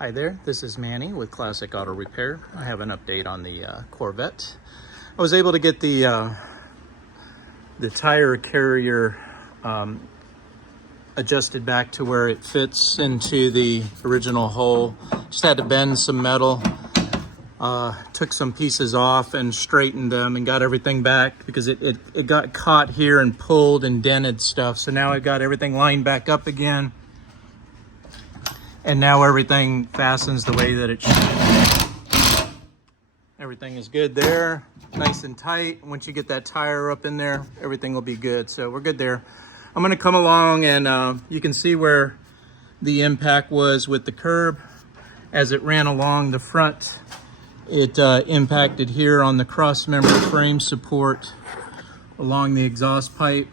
Hi there, this is Manny with Classic Auto Repair. I have an update on the Corvette. I was able to get the tire carrier adjusted back to where it fits into the original hole. Just had to bend some metal, took some pieces off and straightened them and got everything back because it got caught here and pulled and dented stuff. So now I got everything lined back up again. And now everything fastens the way that it should. Everything is good there, nice and tight. Once you get that tire up in there, everything will be good. So we're good there. I'm gonna come along and you can see where the impact was with the curb. As it ran along the front, it impacted here on the cross member frame support, along the exhaust pipe,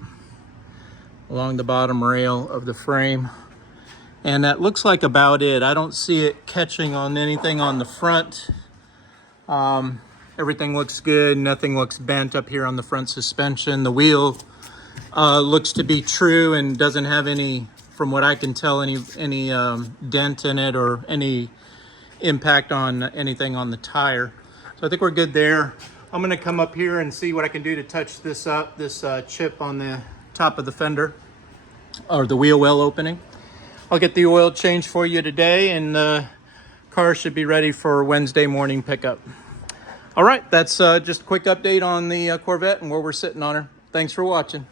along the bottom rail of the frame. And that looks like about it. I don't see it catching on anything on the front. Everything looks good. Nothing looks bent up here on the front suspension. The wheel looks to be true and doesn't have any, from what I can tell, any dent in it or any impact on anything on the tire. So I think we're good there. I'm gonna come up here and see what I can do to touch this up, this chip on the top of the fender or the wheel well opening. I'll get the oil changed for you today, and the car should be ready for Wednesday morning pickup. All right, that's just a quick update on the Corvette and where we're sitting on her. Thanks for watching.